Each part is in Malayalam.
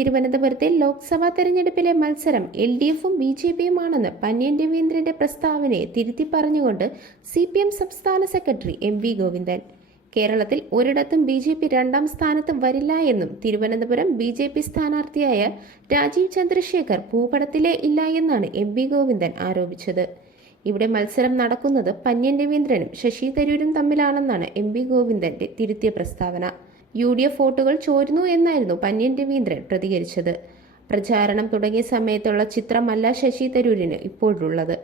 തിരുവനന്തപുരത്തെ ലോക്സഭാ തെരഞ്ഞെടുപ്പിലെ മത്സരം എൽ ഡി എഫും ബി ജെ പിയുമാണെന്ന് പന്ന്യൻ രവീന്ദ്രന്റെ പ്രസ്താവനയെ തിരുത്തി പറഞ്ഞുകൊണ്ട് സി പി എം സംസ്ഥാന സെക്രട്ടറി എം വി ഗോവിന്ദൻ. കേരളത്തിൽ ഒരിടത്തും ബി ജെ പി രണ്ടാം സ്ഥാനത്ത് വരില്ല എന്നും തിരുവനന്തപുരം ബി ജെ പി സ്ഥാനാർത്ഥിയായ രാജീവ് ചന്ദ്രശേഖർ ഭൂപടത്തിലേ ഇല്ല എന്നാണ് എം വി ഗോവിന്ദൻ ആരോപിച്ചത്. ഇവിടെ മത്സരം നടക്കുന്നത് പന്ന്യൻ രവീന്ദ്രനും ശശി തരൂരും തമ്മിലാണെന്നാണ് എം വി ഗോവിന്ദന്റെ തിരുത്തിയ പ്രസ്താവന. യു ഡി എഫ് വോട്ടുകൾ ചോരുന്നു എന്നായിരുന്നു പന്ന്യൻ രവീന്ദ്രൻ പ്രതികരിച്ചത്. പ്രചാരണം തുടങ്ങിയ സമയത്തുള്ള ചിത്രമല്ല ശശി തരൂരിന് ഇപ്പോഴുള്ളത്.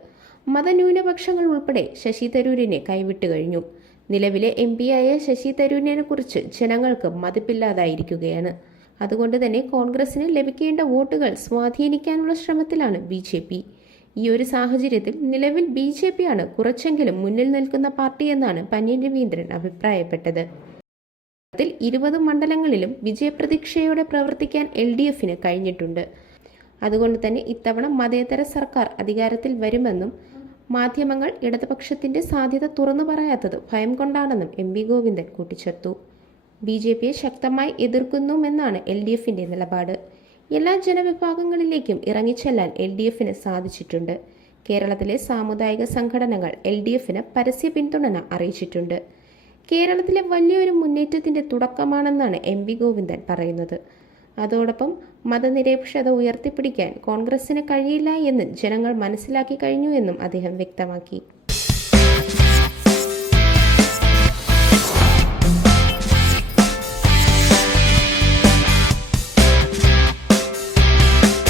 മതന്യൂനപക്ഷങ്ങൾ ഉൾപ്പെടെ ശശി തരൂരിനെ കൈവിട്ട് കഴിഞ്ഞു. നിലവിലെ എം പിയായ ശശി തരൂരിനെ കുറിച്ച് ജനങ്ങൾക്ക് മതിപ്പില്ലാതായിരിക്കുകയാണ്. അതുകൊണ്ട് തന്നെ കോൺഗ്രസിന് ലഭിക്കേണ്ട വോട്ടുകൾ സ്വാധീനിക്കാനുള്ള ശ്രമത്തിലാണ് ബി ജെ പി. ഈ ഒരു സാഹചര്യത്തിൽ നിലവിൽ ബി ജെ പിയാണ് കുറച്ചെങ്കിലും മുന്നിൽ നിൽക്കുന്ന പാർട്ടിയെന്നാണ് പന്നിയൻ രവീന്ദ്രൻ അഭിപ്രായപ്പെട്ടത്. ത്തിൽ ഇരുപത് മണ്ഡലങ്ങളിലും വിജയപ്രതീക്ഷയോടെ പ്രവർത്തിക്കാൻ എൽ ഡി എഫിന് കഴിഞ്ഞിട്ടുണ്ട്. അതുകൊണ്ട് തന്നെ ഇത്തവണ മതേതര സർക്കാർ അധികാരത്തിൽ വരുമെന്നും മാധ്യമങ്ങൾ ഇടതുപക്ഷത്തിന്റെ സാധ്യത തുറന്നു പറയാത്തത് ഭയം കൊണ്ടാണെന്നും എം വി ഗോവിന്ദൻ കൂട്ടിച്ചേർത്തു. ബി ജെ പിയെ ശക്തമായി എതിർക്കുന്നുമെന്നാണ് എൽ ഡി എഫിന്റെ നിലപാട്. എല്ലാ ജനവിഭാഗങ്ങളിലേക്കും ഇറങ്ങിച്ചെല്ലാൻ എൽ ഡി എഫിന് സാധിച്ചിട്ടുണ്ട്. കേരളത്തിലെ സാമുദായിക സംഘടനകൾ എൽ ഡി എഫിന് പരസ്യ പിന്തുണ അറിയിച്ചിട്ടുണ്ട്. കേരളത്തിലെ വലിയൊരു മുന്നേറ്റത്തിന്റെ തുടക്കമാണെന്നാണ് എം വി ഗോവിന്ദൻ പറയുന്നത്. അതോടൊപ്പം മതനിരപേക്ഷത ഉയർത്തിപ്പിടിക്കാൻ കോൺഗ്രസിന് കഴിയില്ല എന്ന് ജനങ്ങൾ മനസ്സിലാക്കി കഴിഞ്ഞു എന്നും അദ്ദേഹം വ്യക്തമാക്കി.